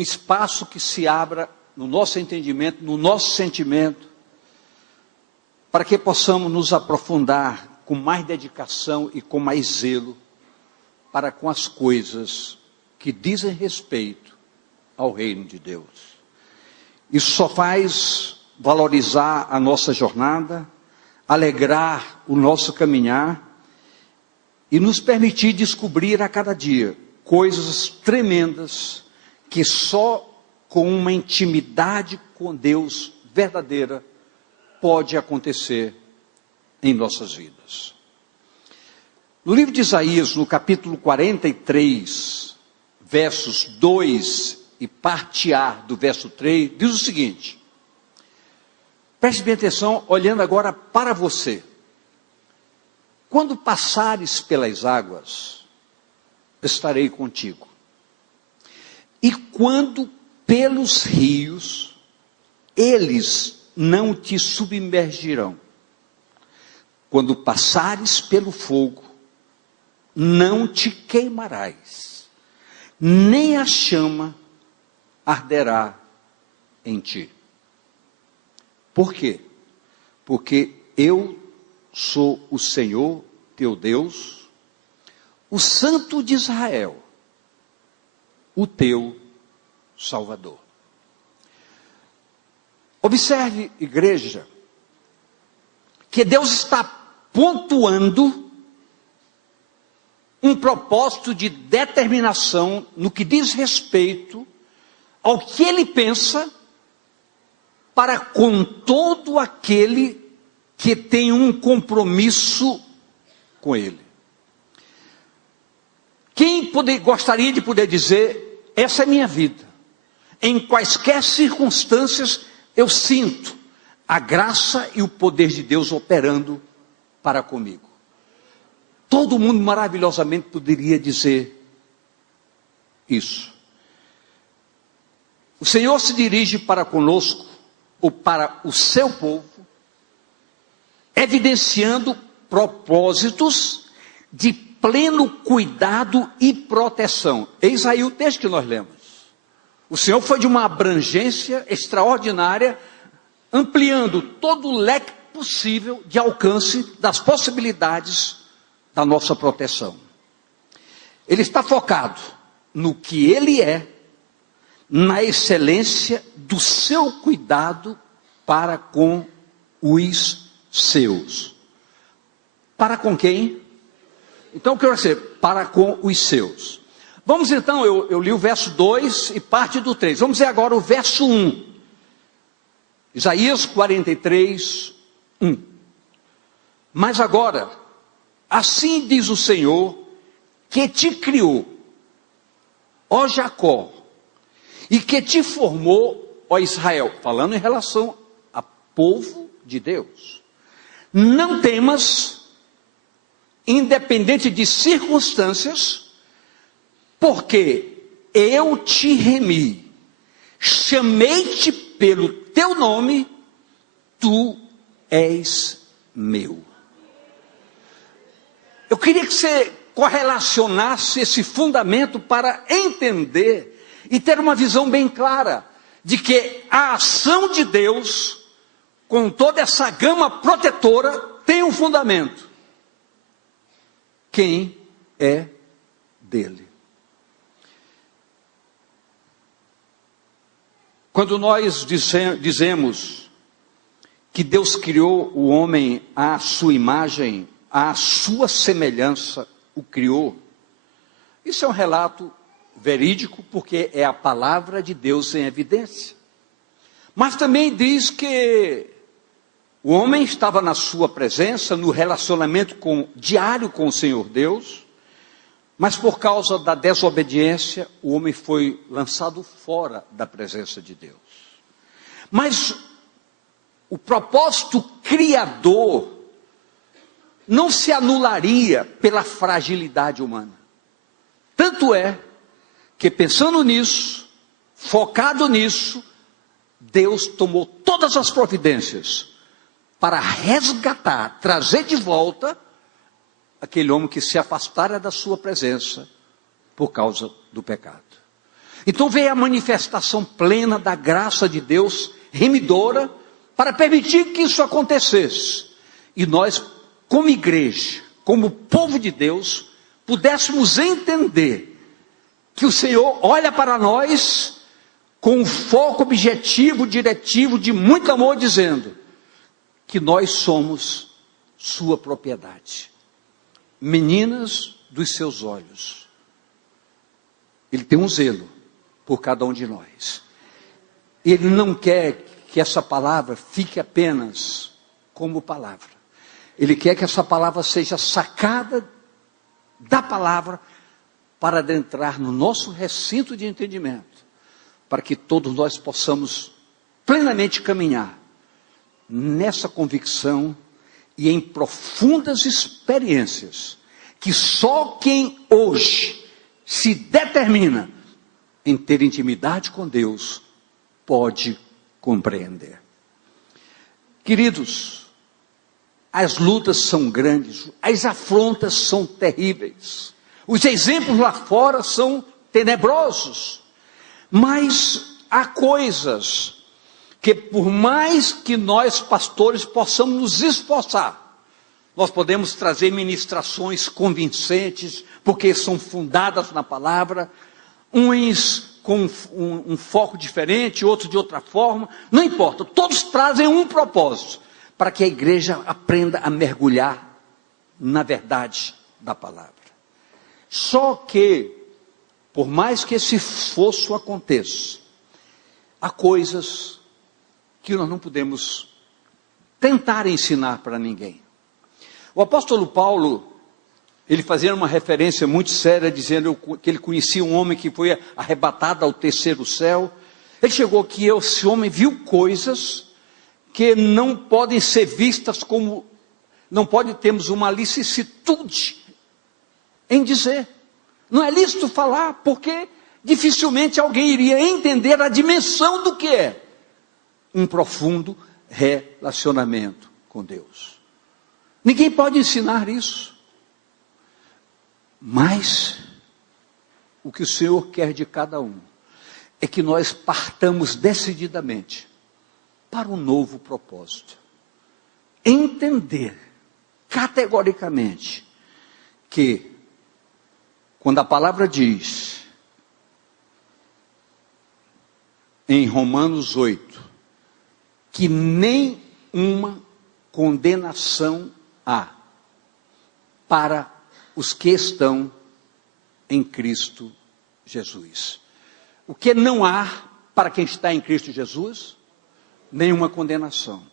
um espaço que se abra no nosso entendimento, no nosso sentimento, para que possamos nos aprofundar com mais dedicação e com mais zelo para com as coisas que dizem respeito ao reino de Deus. Isso só faz valorizar a nossa jornada, alegrar o nosso caminhar e nos permitir descobrir a cada dia coisas tremendas que só com uma intimidade com Deus verdadeira pode acontecer em nossas vidas. No livro de Isaías, no capítulo 43, versos 2 e parte A do verso 3, diz o seguinte: preste bem atenção, olhando agora para você. Quando passares pelas águas, estarei contigo. E quando pelos rios, eles não te submergirão. Quando passares pelo fogo, não te queimarás, nem a chama arderá em ti. Por quê? Porque eu sou o Senhor teu Deus, o Santo de Israel, o teu Salvador. Observe, igreja, que Deus está pontuando um propósito de determinação no que diz respeito ao que ele pensa para com todo aquele que tem um compromisso com ele. Quem gostaria de poder dizer, essa é minha vida, em quaisquer circunstâncias eu sinto a graça e o poder de Deus operando para comigo. Todo mundo maravilhosamente poderia dizer isso. O Senhor se dirige para conosco, ou para o seu povo, evidenciando propósitos de pleno cuidado e proteção. Eis aí o texto que nós lemos. O Senhor foi de uma abrangência extraordinária, ampliando todo o leque possível de alcance das possibilidades da nossa proteção. Ele está focado no que Ele é, na excelência do seu cuidado para com os seus. Para com quem? Então, o que eu quero dizer? Para com os seus. Vamos então, eu li o verso 2 e parte do 3. Vamos ver agora o verso 1. Isaías 43, 1. Mas agora, assim diz o Senhor, que te criou, ó Jacó, e que te formou, ó Israel, falando em relação a povo de Deus. Não temas, independente de circunstâncias, porque eu te remi, chamei-te pelo teu nome, tu és meu. Eu queria que você correlacionasse esse fundamento para entender e ter uma visão bem clara de que a ação de Deus, com toda essa gama protetora, tem um fundamento. Quem é dele? Quando nós dizemos que Deus criou o homem à sua imagem, à sua semelhança, o criou, isso é um relato verídico, porque é a palavra de Deus em evidência. Mas também diz que o homem estava na sua presença, no relacionamento diário com o Senhor Deus, mas por causa da desobediência, o homem foi lançado fora da presença de Deus. Mas o propósito criador não se anularia pela fragilidade humana. Tanto é que, pensando nisso, focado nisso, Deus tomou todas as providências para resgatar, trazer de volta aquele homem que se afastara da sua presença por causa do pecado. Então veio a manifestação plena da graça de Deus, remidora, para permitir que isso acontecesse. E nós, como igreja, como povo de Deus, pudéssemos entender que o Senhor olha para nós com um foco objetivo, diretivo, de muito amor, dizendo que nós somos sua propriedade, meninas dos seus olhos. Ele tem um zelo por cada um de nós. Ele não quer que essa palavra fique apenas como palavra. Ele quer que essa palavra seja sacada da palavra para adentrar no nosso recinto de entendimento, para que todos nós possamos plenamente caminhar nessa convicção e em profundas experiências que só quem hoje se determina em ter intimidade com Deus pode compreender. Queridos, as lutas são grandes, as afrontas são terríveis, os exemplos lá fora são tenebrosos, mas há coisas que, por mais que nós pastores possamos nos esforçar, nós podemos trazer ministrações convincentes, porque são fundadas na palavra, uns com um foco diferente, outros de outra forma, não importa, todos trazem um propósito, para que a igreja aprenda a mergulhar na verdade da palavra. Só que, por mais que esse esforço aconteça, há coisas que nós não podemos tentar ensinar para ninguém. O apóstolo Paulo, ele fazia uma referência muito séria, dizendo que ele conhecia um homem que foi arrebatado ao terceiro céu. Ele chegou aqui, esse homem viu coisas que não podem ser vistas como, não pode termos uma licitude em dizer. Não é lícito falar, porque dificilmente alguém iria entender a dimensão do que é um profundo relacionamento com Deus. Ninguém pode ensinar isso. Mas o que o Senhor quer de cada um é que nós partamos decididamente para um novo propósito. Entender categoricamente que quando a palavra diz em Romanos 8 que nem uma condenação há para os que estão em Cristo Jesus. O que não há para quem está em Cristo Jesus? Nenhuma condenação.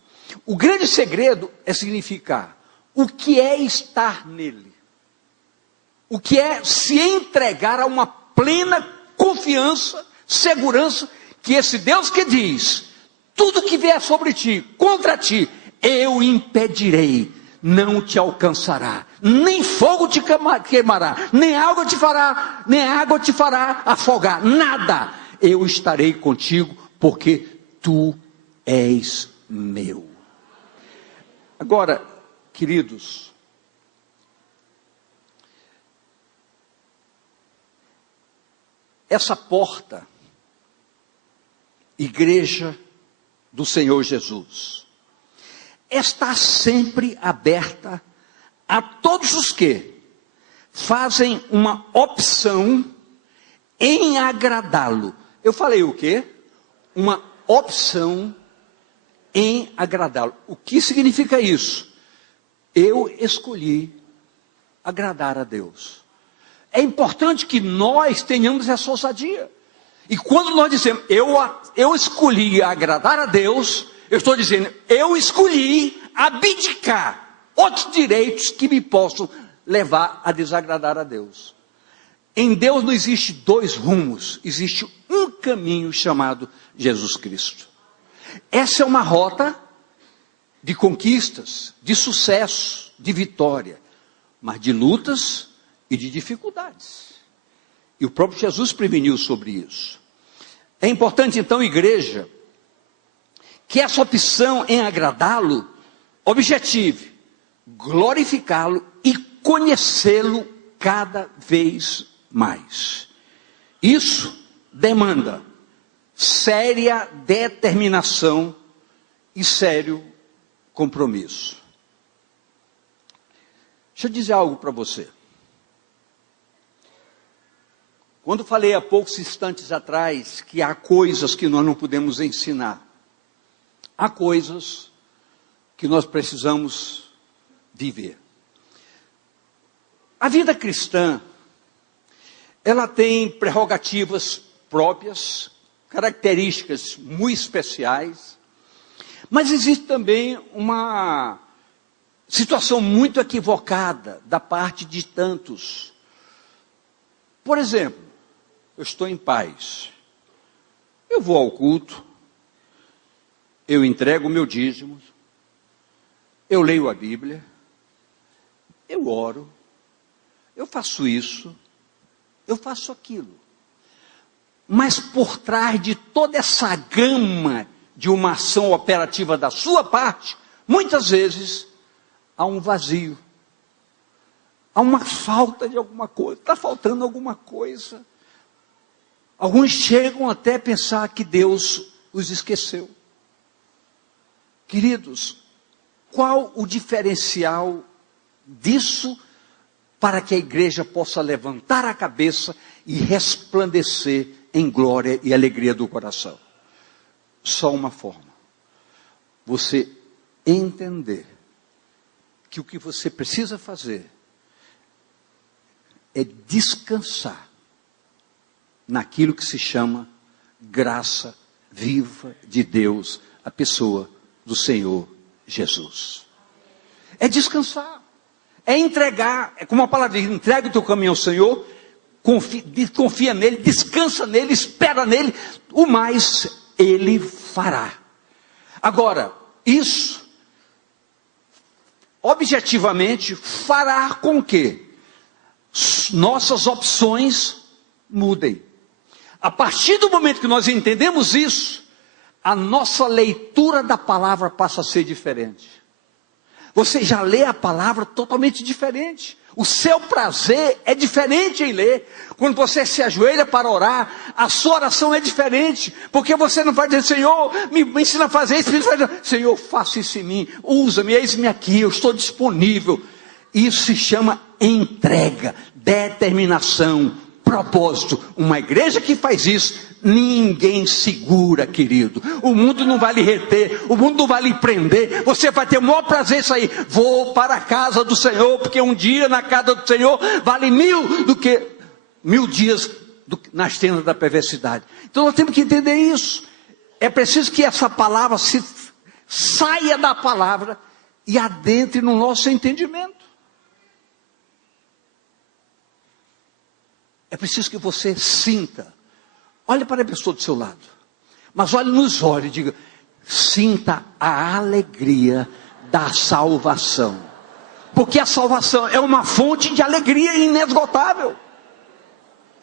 O grande segredo é significar o que é estar nele. O que é se entregar a uma plena confiança, segurança, que esse Deus que diz, tudo que vier sobre ti, contra ti, eu impedirei, não te alcançará, nem fogo te queimará, nem água te fará afogar, nada, eu estarei contigo, porque tu és meu. Agora, queridos, essa porta, igreja do Senhor Jesus, está sempre aberta a todos os que fazem uma opção em agradá-lo. Eu falei o quê? Uma opção em agradá-lo. O que significa isso? Eu escolhi agradar a Deus. É importante que nós tenhamos essa ousadia. E quando nós dizemos, eu escolhi agradar a Deus, eu estou dizendo, eu escolhi abdicar outros direitos que me possam levar a desagradar a Deus. Em Deus não existe dois rumos, existe um caminho chamado Jesus Cristo. Essa é uma rota de conquistas, de sucesso, de vitória, mas de lutas e de dificuldades. E o próprio Jesus preveniu sobre isso. É importante então, igreja, que essa opção em agradá-lo objetive glorificá-lo e conhecê-lo cada vez mais. Isso demanda séria determinação e sério compromisso. Deixa eu dizer algo para você. Quando falei há poucos instantes atrás que há coisas que nós não podemos ensinar, há coisas que nós precisamos viver. A vida cristã, ela tem prerrogativas próprias, características muito especiais, mas existe também uma situação muito equivocada da parte de tantos. Por exemplo, eu estou em paz, eu vou ao culto, eu entrego o meu dízimo, eu leio a Bíblia, eu oro, eu faço isso, eu faço aquilo. Mas por trás de toda essa gama de uma ação operativa da sua parte, muitas vezes há um vazio, há uma falta de alguma coisa, está faltando alguma coisa. Alguns chegam até a pensar que Deus os esqueceu. Queridos, qual o diferencial disso para que a igreja possa levantar a cabeça e resplandecer em glória e alegria do coração? Só uma forma: você entender que o que você precisa fazer é descansar naquilo que se chama graça viva de Deus, a pessoa do Senhor Jesus. É descansar, é entregar, é como a palavra diz: entrega o teu caminho ao Senhor, confia nele, descansa nele, espera nele, o mais ele fará. Agora, isso, objetivamente, fará com que nossas opções mudem. A partir do momento que nós entendemos isso, a nossa leitura da palavra passa a ser diferente. Você já lê a palavra totalmente diferente. O seu prazer é diferente em ler. Quando você se ajoelha para orar, a sua oração é diferente. Porque você não vai dizer: Senhor, me ensina a fazer isso. Senhor, faça isso em mim. Usa-me, eis-me aqui, eu estou disponível. Isso se chama entrega, determinação, propósito. Uma igreja que faz isso, ninguém segura, querido. O mundo não vai lhe reter, o mundo não vai lhe prender. Você vai ter o maior prazer em sair. Vou para a casa do Senhor, porque um dia na casa do Senhor vale 1000 dias nas tendas da perversidade. Então nós temos que entender isso. É preciso que essa palavra saia da palavra e adentre no nosso entendimento. É preciso que você sinta. Olhe para a pessoa do seu lado, mas olhe nos olhos e diga: sinta a alegria da salvação. Porque a salvação é uma fonte de alegria inesgotável.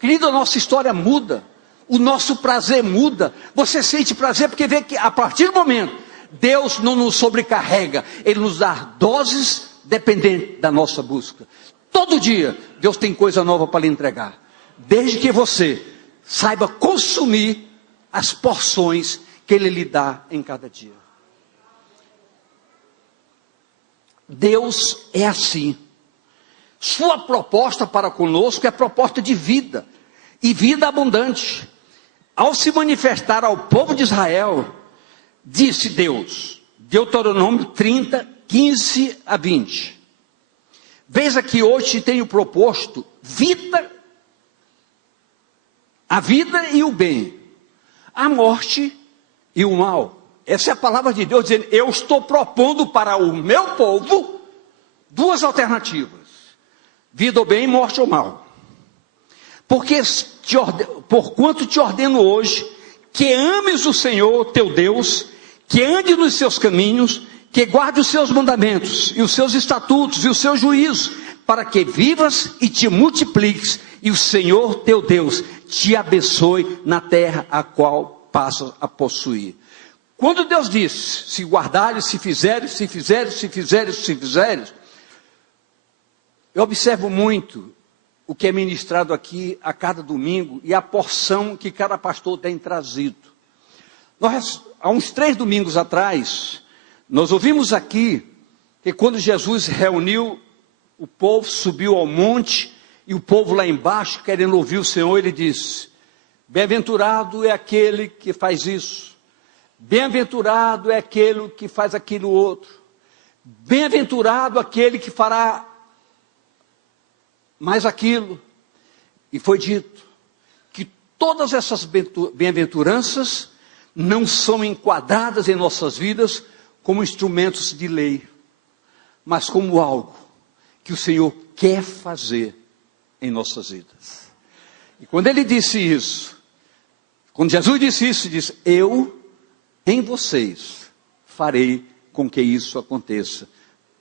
Querido, a nossa história muda, o nosso prazer muda. Você sente prazer porque vê que a partir do momento, Deus não nos sobrecarrega, Ele nos dá doses dependentes da nossa busca. Todo dia, Deus tem coisa nova para lhe entregar. Desde que você saiba consumir as porções que Ele lhe dá em cada dia. Deus é assim. Sua proposta para conosco é proposta de vida, e vida abundante. Ao se manifestar ao povo de Israel, disse Deus, Deuteronômio 30, 15 a 20. Veja que hoje te tenho proposto a vida e o bem, a morte e o mal. Essa é a palavra de Deus dizendo: eu estou propondo para o meu povo duas alternativas: vida ou bem, morte ou mal. Porquanto te ordeno hoje que ames o Senhor teu Deus, que ande nos seus caminhos, que guarde os seus mandamentos e os seus estatutos e os seus juízos, para que vivas e te multipliques, e o Senhor teu Deus te abençoe na terra a qual passas a possuir. Quando Deus diz: se guardares, se fizeres, eu observo muito o que é ministrado aqui a cada domingo e a porção que cada pastor tem trazido. Há uns 3 domingos atrás, nós ouvimos aqui que quando Jesus reuniu o povo, subiu ao monte, e o povo lá embaixo, querendo ouvir o Senhor, ele disse: bem-aventurado é aquele que faz isso, bem-aventurado é aquele que faz aquilo outro, bem-aventurado aquele que fará mais aquilo. E foi dito que todas essas bem-aventuranças não são enquadradas em nossas vidas como instrumentos de lei, mas como algo que o Senhor quer fazer em nossas vidas. E quando ele disse isso, quando Jesus disse isso, disse: eu em vocês farei com que isso aconteça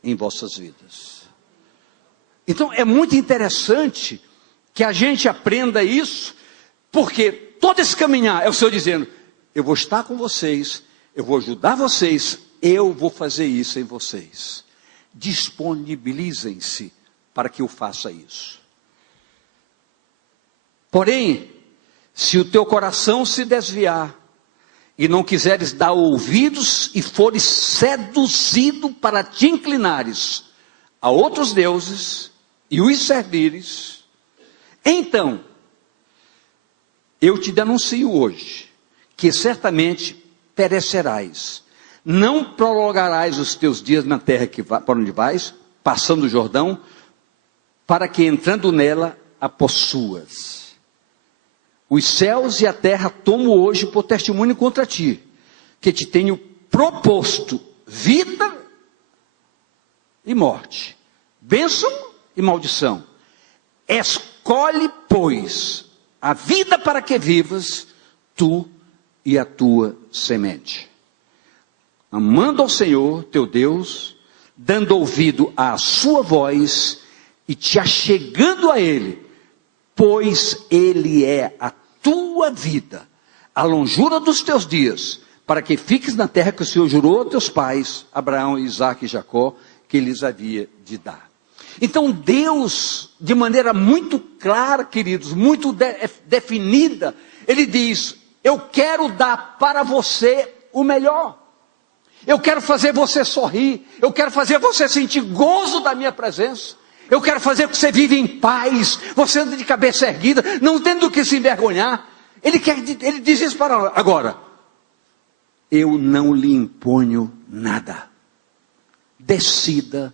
em vossas vidas. Então é muito interessante que a gente aprenda isso, porque todo esse caminhar é o Senhor dizendo: eu vou estar com vocês, eu vou ajudar vocês, eu vou fazer isso em vocês. Disponibilizem-se para que eu faça isso. Porém, se o teu coração se desviar, e não quiseres dar ouvidos, e fores seduzido para te inclinares a outros deuses, e os servires, então, eu te denuncio hoje, que certamente perecerás, não prolongarás os teus dias na terra para onde vais, passando o Jordão, para que entrando nela a possuas. Os céus e a terra tomo hoje por testemunho contra ti, que te tenho proposto vida e morte, bênção e maldição. Escolhe, pois, a vida para que vivas, tu e a tua semente, amando ao Senhor teu Deus, dando ouvido à sua voz e te achegando a Ele, pois Ele é a tua vida, a longura dos teus dias, para que fiques na terra que o Senhor jurou a teus pais, Abraão, Isaque e Jacó, que lhes havia de dar. Então Deus, de maneira muito clara, queridos, muito definida, Ele diz: eu quero dar para você o melhor. Eu quero fazer você sorrir. Eu quero fazer você sentir gozo da minha presença. Eu quero fazer que você viva em paz. Você anda de cabeça erguida, não tendo que se envergonhar. Ele diz isso para nós. Agora, eu não lhe imponho nada. Decida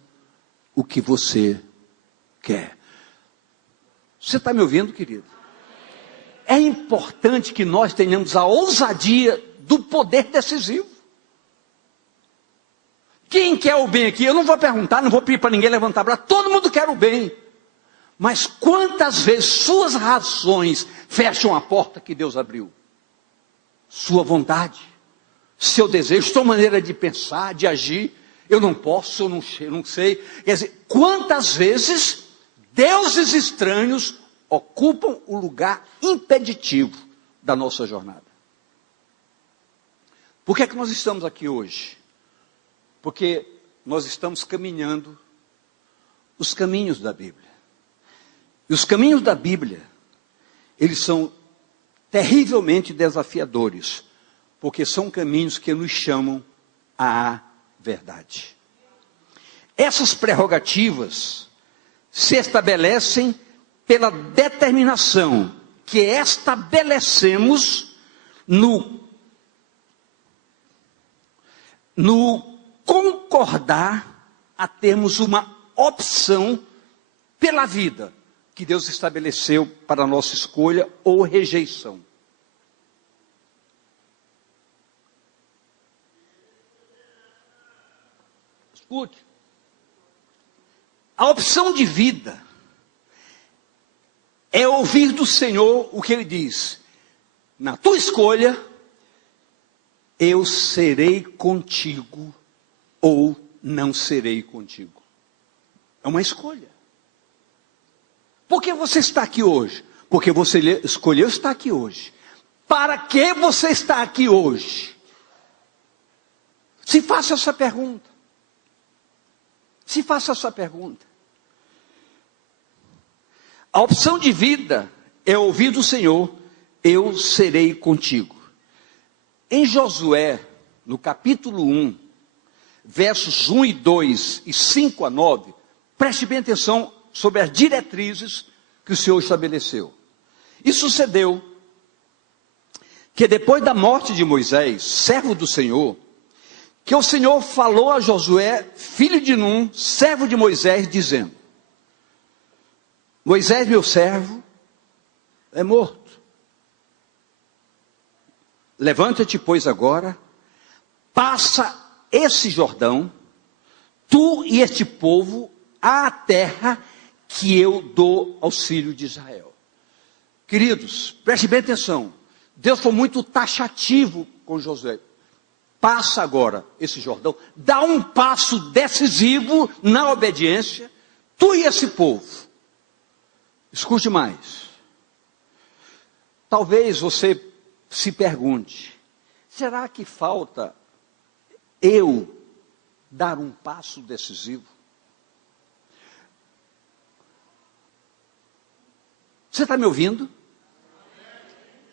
o que você quer. Você está me ouvindo, querido? É importante que nós tenhamos a ousadia do poder decisivo. Quem quer o bem aqui? Eu não vou perguntar, não vou pedir para ninguém levantar a braço. Todo mundo quer o bem. Mas quantas vezes suas razões fecham a porta que Deus abriu? Sua vontade, seu desejo, sua maneira de pensar, de agir. Eu não posso, eu não sei. Quer dizer, quantas vezes deuses estranhos ocupam o lugar impeditivo da nossa jornada? Por que é que nós estamos aqui hoje? Porque nós estamos caminhando os caminhos da Bíblia. E os caminhos da Bíblia, eles são terrivelmente desafiadores, porque são caminhos que nos chamam à verdade. Essas prerrogativas se estabelecem pela determinação que estabelecemos no concordar a termos uma opção pela vida que Deus estabeleceu para a nossa escolha ou rejeição. Escute. A opção de vida é ouvir do Senhor o que Ele diz. Na tua escolha, eu serei contigo ou não serei contigo. É uma escolha. Por que você está aqui hoje? Porque você escolheu estar aqui hoje. Para que você está aqui hoje? Se faça essa pergunta. Se faça essa pergunta. A opção de vida é ouvir do Senhor: eu serei contigo. Em Josué, no capítulo 1, versos 1 e 2 e 5 a 9, preste bem atenção sobre as diretrizes que o Senhor estabeleceu. E sucedeu que depois da morte de Moisés, servo do Senhor, que o Senhor falou a Josué, filho de Num, servo de Moisés, dizendo: Moisés, meu servo, é morto. Levanta-te, pois, agora, passa esse Jordão, tu e este povo, à terra que eu dou aos filhos de Israel. Queridos, preste bem atenção. Deus foi muito taxativo com Josué. Passa agora esse Jordão, dá um passo decisivo na obediência, tu e esse povo. Escute mais. Talvez você se pergunte: será que falta eu dar um passo decisivo? Você está me ouvindo?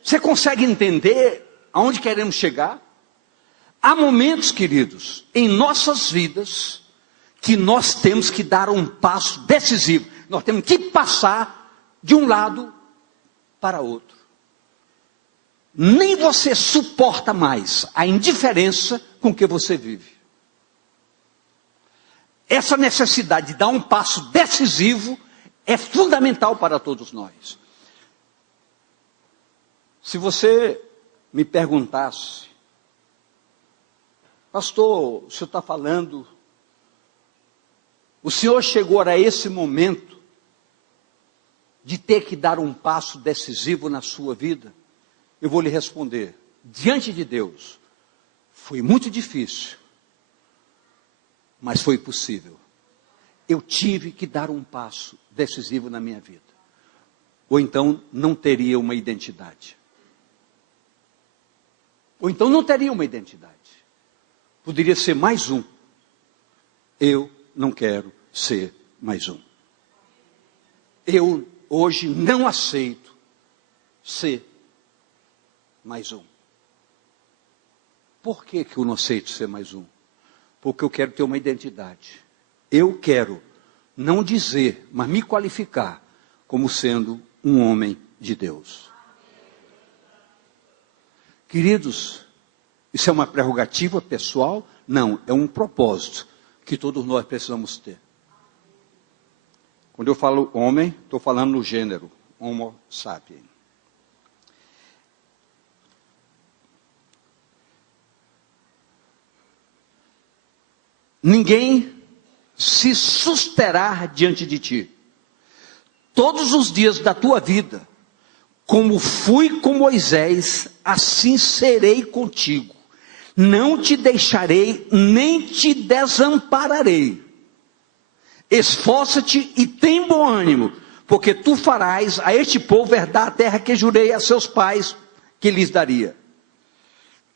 Você consegue entender aonde queremos chegar? Há momentos, queridos, em nossas vidas, que nós temos que dar um passo decisivo. Nós temos que passar de um lado para outro. Nem você suporta mais a indiferença com que você vive. Essa necessidade de dar um passo decisivo é fundamental para todos nós. Se você me perguntasse: pastor, o senhor está falando, o senhor chegou a esse momento de ter que dar um passo decisivo na sua vida? Eu vou lhe responder: diante de Deus, foi muito difícil, mas foi possível. Eu tive que dar um passo decisivo na minha vida, ou então não teria uma identidade. Ou então não teria uma identidade. Poderia ser mais um. Eu não quero ser mais um. Eu hoje não aceito ser mais um. Por que eu não aceito ser mais um? Porque eu quero ter uma identidade. Eu quero não dizer, mas me qualificar como sendo um homem de Deus. Queridos, isso é uma prerrogativa pessoal? Não, é um propósito que todos nós precisamos ter. Quando eu falo homem, estou falando no gênero, Homo sapiens. Ninguém se susterá diante de ti, todos os dias da tua vida. Como fui com Moisés, assim serei contigo. Não te deixarei, nem te desampararei. Esforça-te e tem bom ânimo, porque tu farás a este povo herdar a terra que jurei a seus pais que lhes daria.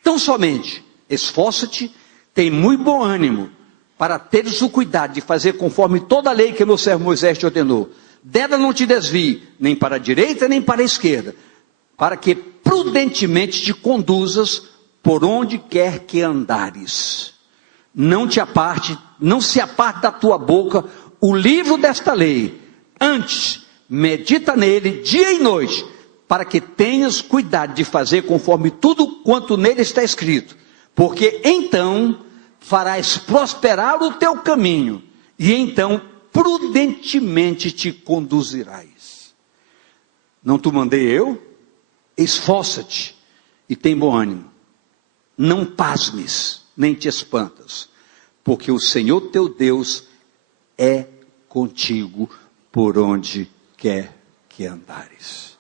Tão somente, esforça-te, tem muito bom ânimo, para teres o cuidado de fazer conforme toda a lei que meu servo Moisés te ordenou. Dela não te desvie, nem para a direita, nem para a esquerda, para que prudentemente te conduzas por onde quer que andares. Não se aparte da tua boca o livro desta lei. Antes, medita nele dia e noite, para que tenhas cuidado de fazer conforme tudo quanto nele está escrito. Porque então farás prosperar o teu caminho, e então prudentemente te conduzirás. Não te mandei eu? Esforça-te e tem bom ânimo. Não pasmes, nem te espantas, porque o Senhor teu Deus é contigo por onde quer que andares.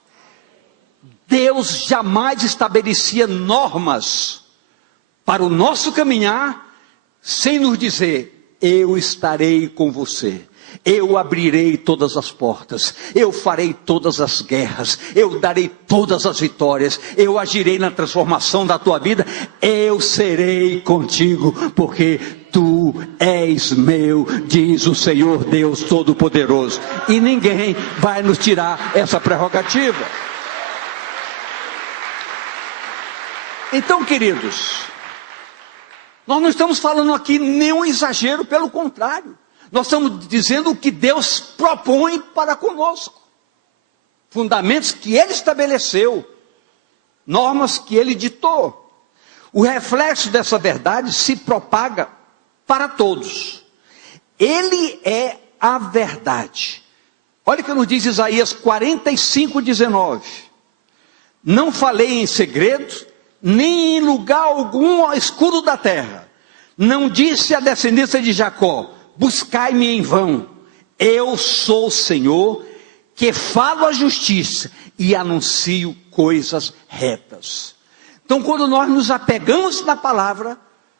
Deus jamais estabelecia normas para o nosso caminhar, sem nos dizer: eu estarei com você. Eu abrirei todas as portas, eu farei todas as guerras, eu darei todas as vitórias, eu agirei na transformação da tua vida, eu serei contigo, porque Tu és meu, diz o Senhor Deus Todo-Poderoso. E ninguém vai nos tirar essa prerrogativa. Então, queridos, nós não estamos falando aqui nenhum exagero, pelo contrário. Nós estamos dizendo o que Deus propõe para conosco. Fundamentos que Ele estabeleceu, normas que Ele ditou. O reflexo dessa verdade se propaga para todos. Ele é a verdade. Olha o que nos diz Isaías 45:19. Não falei em segredo, nem em lugar algum ao escuro da terra. Não disse à descendência de Jacó: buscai-me em vão. Eu sou o Senhor, que falo a justiça e anuncio coisas retas. Então, quando nós nos apegamos na palavra,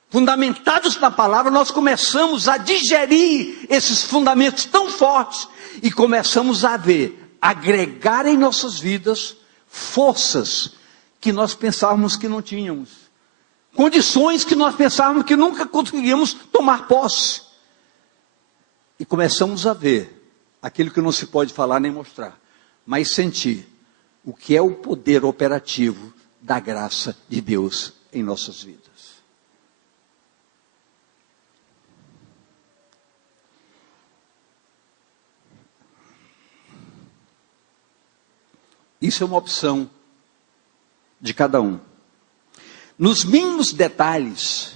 fundamentados na palavra, nós começamos a digerir esses fundamentos tão fortes e começamos a ver, agregar em nossas vidas forças que nós pensávamos que não tínhamos, condições que nós pensávamos que nunca conseguíamos tomar posse. E começamos a ver aquilo que não se pode falar nem mostrar, mas sentir o que é o poder operativo da graça de Deus em nossas vidas. Isso é uma opção de cada um. Nos mínimos detalhes,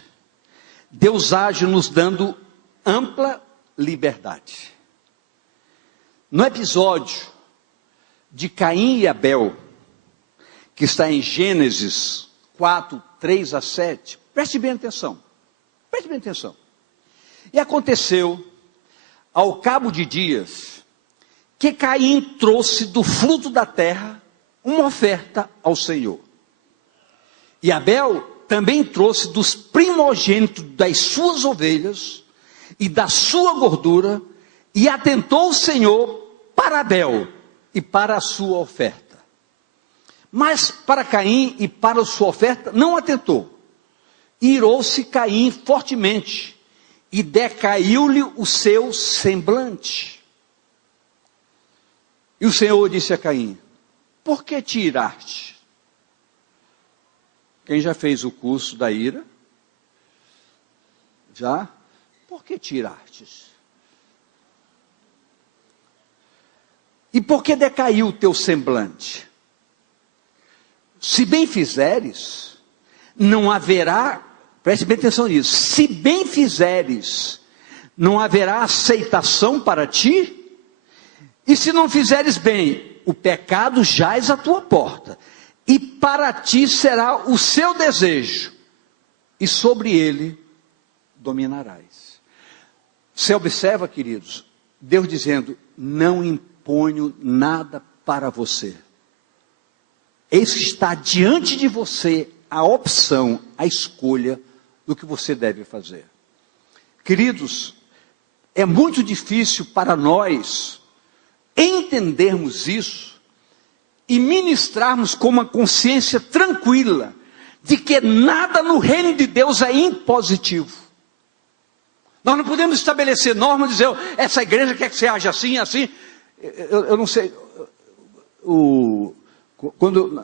Deus age nos dando ampla liberdade. No episódio de Caim e Abel, que está em Gênesis 4, 3 a 7, preste bem atenção, preste bem atenção. E aconteceu, ao cabo de dias, que Caim trouxe do fruto da terra uma oferta ao Senhor. E Abel também trouxe dos primogênitos das suas ovelhas e da sua gordura, e atentou o Senhor para Abel e para a sua oferta. Mas para Caim e para a sua oferta não atentou. Irou-se Caim fortemente, e decaiu-lhe o seu semblante. E o Senhor disse a Caim: por que te iraste? Quem já fez o curso da ira? Já? Por que te irastes? E por que decaiu o teu semblante? Se bem fizeres, não haverá, preste bem atenção nisso, se bem fizeres, não haverá aceitação para ti, e se não fizeres bem, o pecado jaz à tua porta, e para ti será o seu desejo, e sobre ele dominarás. Você observa, queridos, Deus dizendo: não imponho nada para você. Eis que está diante de você a opção, a escolha do que você deve fazer. Queridos, é muito difícil para nós entendermos isso e ministrarmos com uma consciência tranquila de que nada no reino de Deus é impositivo. Nós não podemos estabelecer normas e dizer: essa igreja quer que você age assim, assim. Eu não sei. No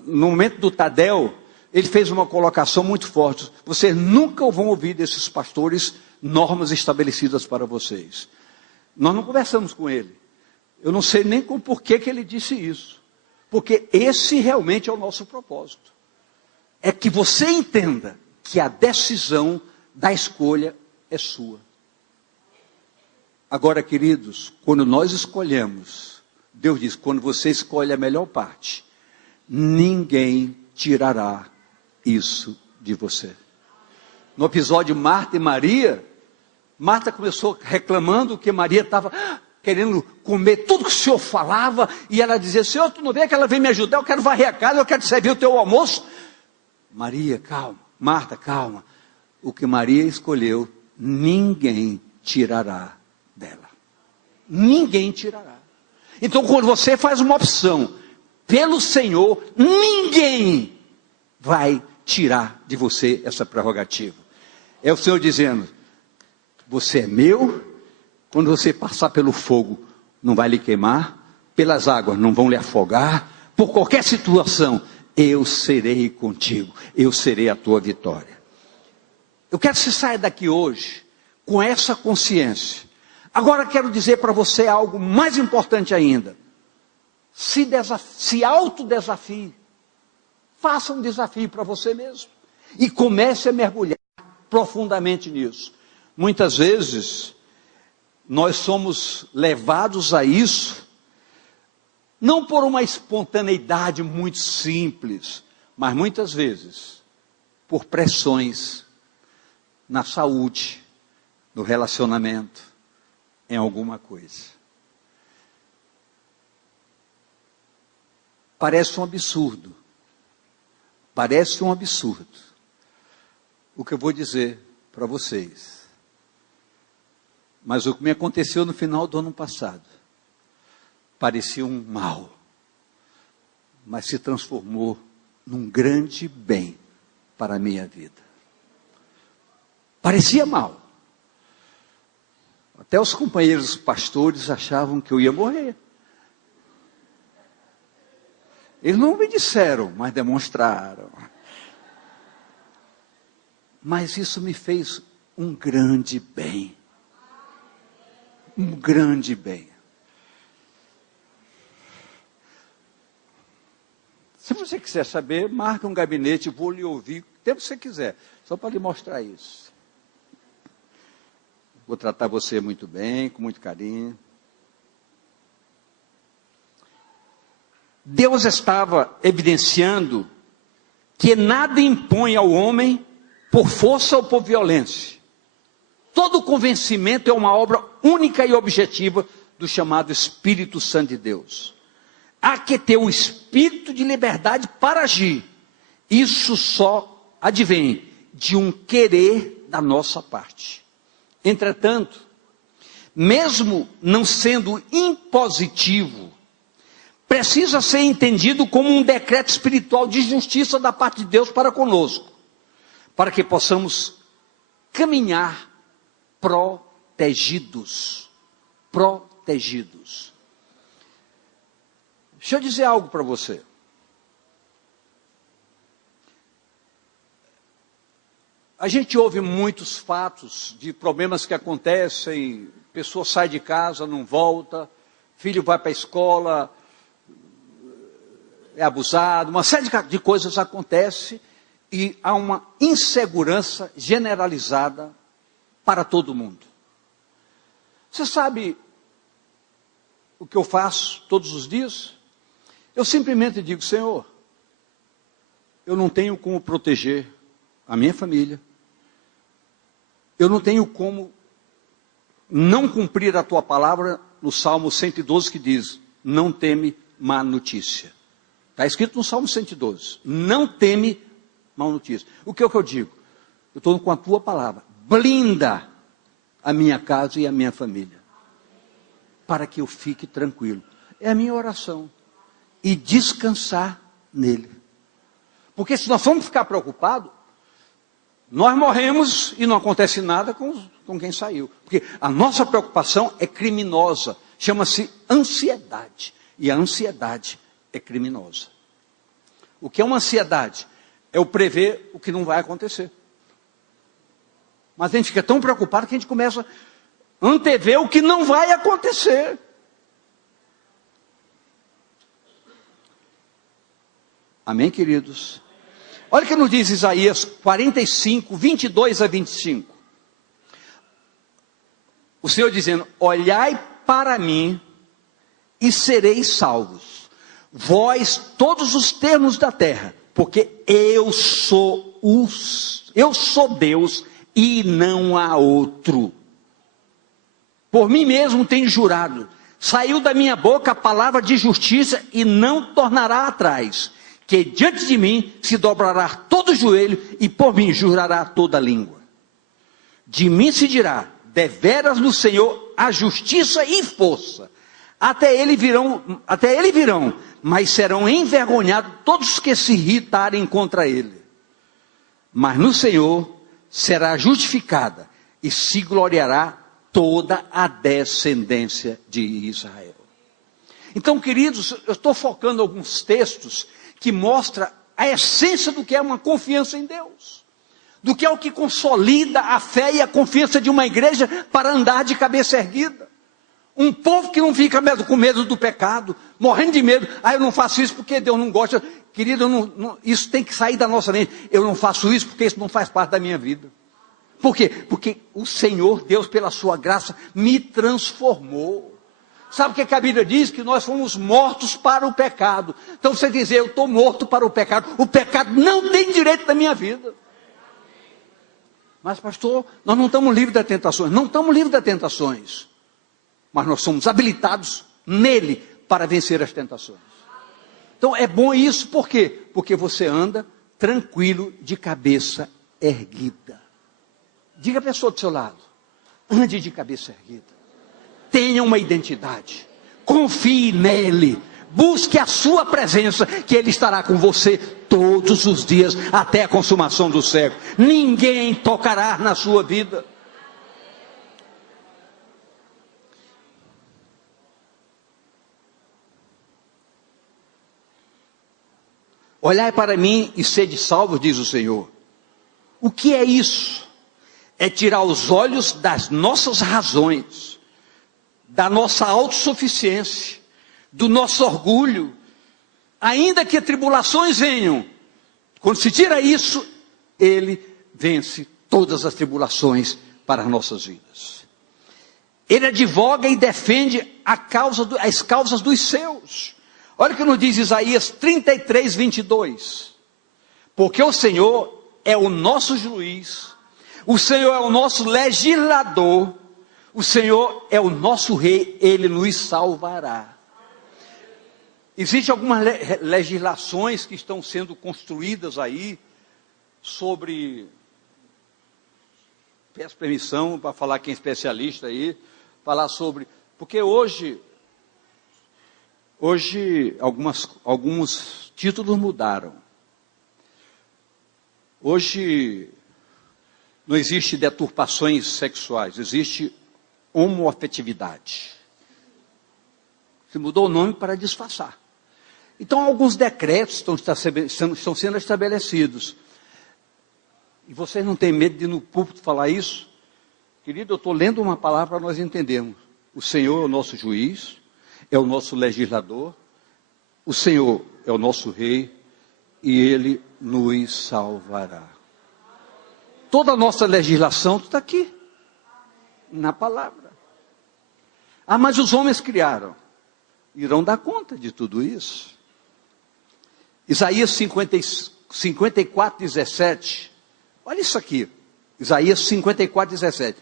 momento do Tadel, ele fez uma colocação muito forte: vocês nunca vão ouvir desses pastores normas estabelecidas para vocês. Nós não conversamos com ele. Eu não sei nem com por que ele disse isso. Porque esse realmente é o nosso propósito. É que você entenda que a decisão da escolha é sua. Agora, queridos, quando nós escolhemos, Deus diz: quando você escolhe a melhor parte, ninguém tirará isso de você. No episódio Marta e Maria, Marta começou reclamando que Maria estava querendo comer tudo que o Senhor falava, e ela dizia: Senhor, tu não vê que ela vem me ajudar, eu quero varrer a casa, eu quero servir o teu almoço. Maria, calma. Marta, calma. O que Maria escolheu, ninguém tirará dela. Ninguém tirará. Então, quando você faz uma opção pelo Senhor, ninguém vai tirar de você essa prerrogativa. É o Senhor dizendo: você é meu, quando você passar pelo fogo, não vai lhe queimar, pelas águas não vão lhe afogar, por qualquer situação, eu serei contigo, eu serei a tua vitória. Eu quero que você saia daqui hoje, com essa consciência. Agora quero dizer para você algo mais importante ainda. Se autodesafie, faça um desafio para você mesmo, e comece a mergulhar profundamente nisso. Muitas vezes, nós somos levados a isso, não por uma espontaneidade muito simples, mas muitas vezes, por pressões na saúde, no relacionamento, em alguma coisa. Parece um absurdo. Parece um absurdo o que eu vou dizer para vocês. Mas o que me aconteceu no final do ano passado parecia um mal, mas se transformou num grande bem para a minha vida. Parecia mal. Até os companheiros pastores achavam que eu ia morrer. Eles não me disseram, mas demonstraram. Mas isso me fez um grande bem. Um grande bem. Se você quiser saber, marca um gabinete, vou lhe ouvir o tempo que você quiser, só para lhe mostrar isso. Vou tratar você muito bem, com muito carinho. Deus estava evidenciando que nada impõe ao homem por força ou por violência. Todo convencimento é uma obra única e objetiva do chamado Espírito Santo de Deus. Há que ter o espírito de liberdade para agir. Isso só advém de um querer da nossa parte. Entretanto, mesmo não sendo impositivo, precisa ser entendido como um decreto espiritual de justiça da parte de Deus para conosco, para que possamos caminhar protegidos. Protegidos. Deixa eu dizer algo para você. A gente ouve muitos fatos de problemas que acontecem, pessoa sai de casa, não volta, filho vai para a escola, é abusado, uma série de coisas acontece e há uma insegurança generalizada para todo mundo. Você sabe o que eu faço todos os dias? Eu simplesmente digo, Senhor, eu não tenho como proteger a minha família, eu não tenho como não cumprir a tua palavra no Salmo 112 que diz, não teme má notícia. Está escrito no Salmo 112, não teme má notícia. O que é que eu digo? Eu estou com a tua palavra, blinda a minha casa e a minha família, para que eu fique tranquilo. É a minha oração. E descansar nele. Porque se nós formos ficar preocupados, nós morremos e não acontece nada com quem saiu. Porque a nossa preocupação é criminosa. Chama-se ansiedade. E a ansiedade é criminosa. O que é uma ansiedade? É o prever o que não vai acontecer. Mas a gente fica tão preocupado que a gente começa a antever o que não vai acontecer. Amém, queridos? Olha o que nos diz Isaías 45, 22 a 25. O Senhor dizendo, olhai para mim e sereis salvos, vós todos os termos da terra, porque eu sou Deus e não há outro. Por mim mesmo tenho jurado, saiu da minha boca a palavra de justiça e não tornará atrás, que diante de mim se dobrará todo o joelho e por mim jurará toda a língua. De mim se dirá, deveras no Senhor a justiça e força. Até ele virão, mas serão envergonhados todos que se irritarem contra ele. Mas no Senhor será justificada e se gloriará toda a descendência de Israel. Então, queridos, eu estou focando alguns textos que mostram a essência do que é uma confiança em Deus, do que é o que consolida a fé e a confiança de uma igreja para andar de cabeça erguida. Um povo que não fica com medo do pecado, morrendo de medo. Eu não faço isso porque Deus não gosta. Querido, isso tem que sair da nossa mente. Eu não faço isso porque isso não faz parte da minha vida. Por quê? Porque o Senhor, Deus, pela sua graça, me transformou. Sabe o que a Bíblia diz? Que nós fomos mortos para o pecado. Então você dizer, eu estou morto para o pecado não tem direito na minha vida. Mas pastor, nós não estamos livres das tentações. Não estamos livres das tentações. Mas nós somos habilitados nele para vencer as tentações. Então é bom isso, por quê? Porque você anda tranquilo, de cabeça erguida. Diga a pessoa do seu lado, ande de cabeça erguida. Tenha uma identidade, confie nele, busque a sua presença, que ele estará com você todos os dias, até a consumação do século. Ninguém tocará na sua vida. Olhai para mim e sede salvos, diz o Senhor. O que é isso? É tirar os olhos das nossas razões, da nossa autossuficiência, do nosso orgulho. Ainda que tribulações venham, quando se tira isso, ele vence todas as tribulações para as nossas vidas. Ele advoga e defende as causas dos seus. Olha o que nos diz Isaías 33, 22. Porque o Senhor é o nosso juiz, o Senhor é o nosso legislador, o Senhor é o nosso rei, ele nos salvará. Existem algumas legislações que estão sendo construídas aí sobre, peço permissão para falar quem é especialista aí, falar sobre, porque hoje alguns títulos mudaram. Hoje não existe deturpações sexuais, existe homoafetividade. Se mudou o nome para disfarçar. Então alguns decretos estão sendo estabelecidos. E vocês não têm medo de no púlpito falar isso? Querido, eu estou lendo uma palavra para nós entendermos. O Senhor é o nosso juiz, é o nosso legislador, o Senhor é o nosso rei, e ele nos salvará. Toda a nossa legislação está aqui, na palavra. Mas os homens criaram, irão dar conta de tudo isso. Isaías 54, 17, olha isso aqui, Isaías 54, 17.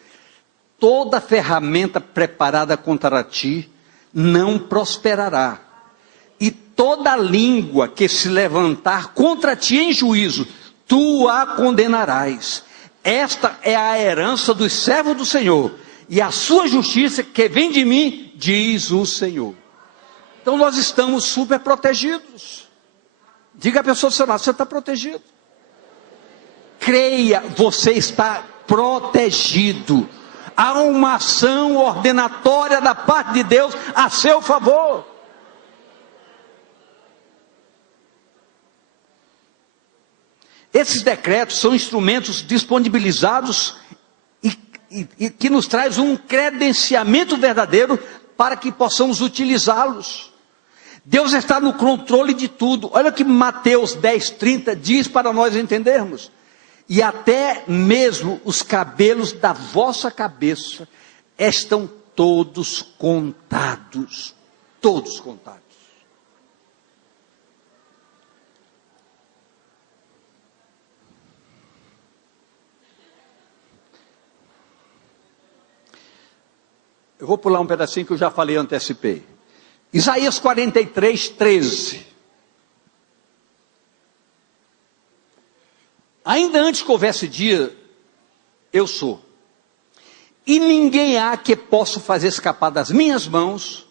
Toda ferramenta preparada contra ti não prosperará, e toda língua que se levantar contra ti em juízo, tu a condenarás. Esta é a herança dos servos do Senhor, e a sua justiça que vem de mim, diz o Senhor. Então nós estamos super protegidos. Diga a pessoa do seu lado, você está protegido. Creia, você está protegido. Há uma ação ordenatória da parte de Deus a seu favor. Esses decretos são instrumentos disponibilizados e que nos traz um credenciamento verdadeiro para que possamos utilizá-los. Deus está no controle de tudo. Olha o que Mateus 10:30 diz para nós entendermos. E até mesmo os cabelos da vossa cabeça estão todos contados. Todos contados. Eu vou pular um pedacinho que eu já falei, antecipei. Isaías 43, 13. Ainda antes que houvesse dia, eu sou. E ninguém há que possa fazer escapar das minhas mãos,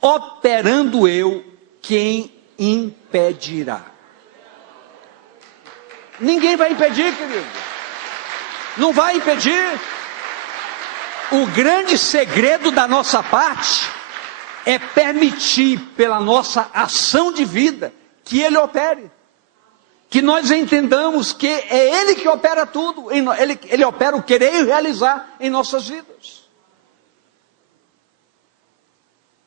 operando eu, quem impedirá? Ninguém vai impedir, querido. Não vai impedir. O grande segredo da nossa parte é permitir, pela nossa ação de vida, que Ele opere. Que nós entendamos que é Ele que opera tudo. Ele opera o querer e o realizar em nossas vidas.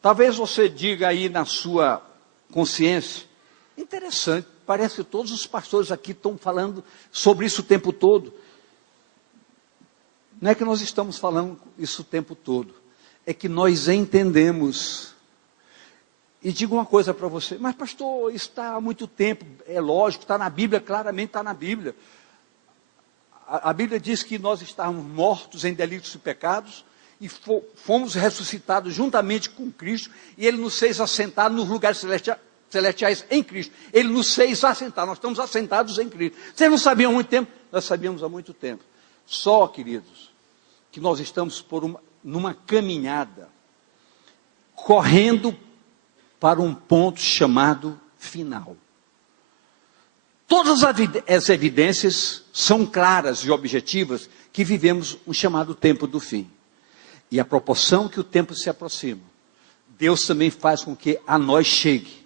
Talvez você diga aí na sua consciência, interessante, parece que todos os pastores aqui estão falando sobre isso o tempo todo. Não é que nós estamos falando isso o tempo todo, é que nós entendemos. E digo uma coisa para você, mas pastor, isso está há muito tempo, é lógico, está na Bíblia, claramente está na Bíblia. A Bíblia diz que nós estávamos mortos em delitos e pecados, e fomos ressuscitados juntamente com Cristo, e Ele nos fez assentar nos lugares celestiais em Cristo. Ele nos fez assentar, nós estamos assentados em Cristo. Vocês não sabiam há muito tempo? Nós sabíamos há muito tempo. Só, queridos, que nós estamos numa caminhada, correndo para um ponto chamado final. Todas as evidências são claras e objetivas que vivemos o chamado tempo do fim. E à proporção que o tempo se aproxima, Deus também faz com que a nós chegue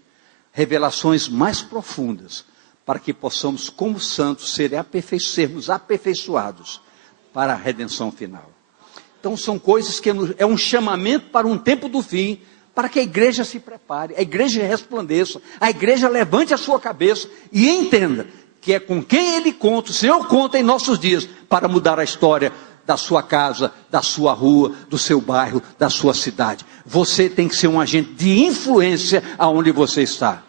revelações mais profundas, para que possamos, como santos, sermos aperfeiçoados para a redenção final. Então são coisas que é um chamamento para um tempo do fim, para que a igreja se prepare, a igreja resplandeça, a igreja levante a sua cabeça e entenda que é com quem Ele conta, o Senhor conta em nossos dias, para mudar a história da sua casa, da sua rua, do seu bairro, da sua cidade. Você tem que ser um agente de influência aonde você está.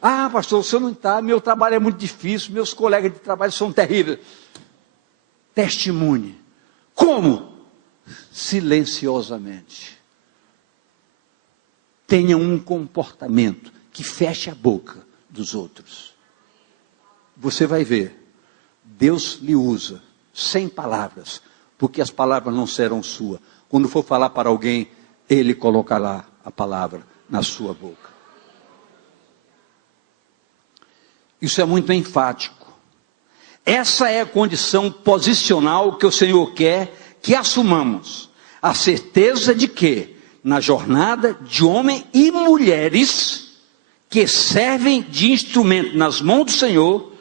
Ah, pastor, o senhor não está, meu trabalho é muito difícil, meus colegas de trabalho são terríveis. Testemunhe. Como? Silenciosamente. Tenha um comportamento que feche a boca dos outros. Você vai ver, Deus lhe usa sem palavras, porque as palavras não serão suas. Quando for falar para alguém, Ele colocará a palavra na sua boca. Isso é muito enfático. Essa é a condição posicional que o Senhor quer que assumamos. A certeza de que, na jornada de homens e mulheres que servem de instrumento nas mãos do Senhor,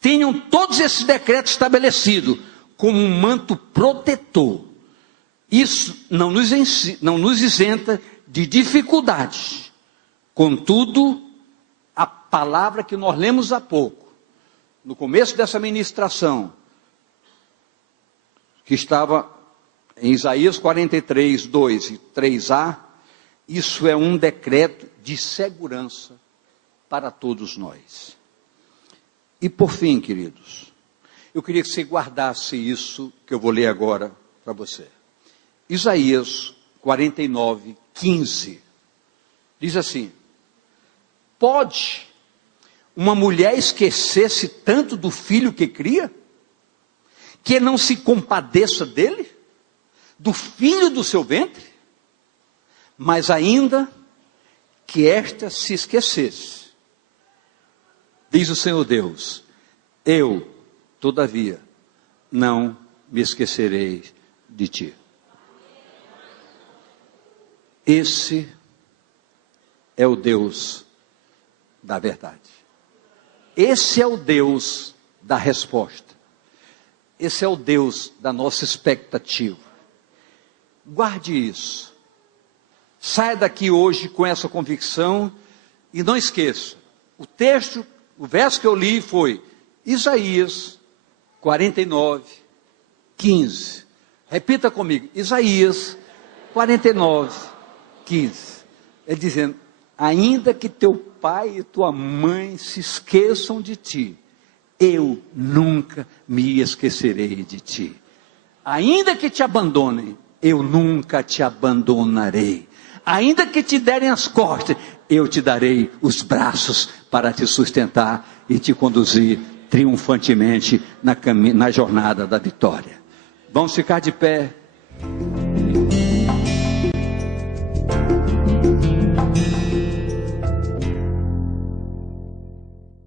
tenham todos esses decretos estabelecidos como um manto protetor. Isso não nos isenta de dificuldades. Contudo, a palavra que nós lemos há pouco, no começo dessa ministração, que estava em Isaías 43, 2 e 3a, isso é um decreto de segurança para todos nós. E por fim, queridos, eu queria que você guardasse isso que eu vou ler agora para você. Isaías 49, 15, diz assim: pode uma mulher esquecer-se tanto do filho que cria, que não se compadeça dele, do filho do seu ventre? Mas ainda que esta se esquecesse, diz o Senhor Deus, eu, todavia, não me esquecerei de ti. Esse é o Deus da verdade. Esse é o Deus da resposta. Esse é o Deus da nossa expectativa. Guarde isso. Saia daqui hoje com essa convicção e não esqueça. O verso que eu li foi Isaías 49, 15. Repita comigo. Isaías 49, 15. Ele dizendo: ainda que teu pai e tua mãe se esqueçam de ti, eu nunca me esquecerei de ti. Ainda que te abandonem, eu nunca te abandonarei. Ainda que te derem as costas, eu te darei os braços para te sustentar e te conduzir triunfantemente na jornada da vitória. Vamos ficar de pé.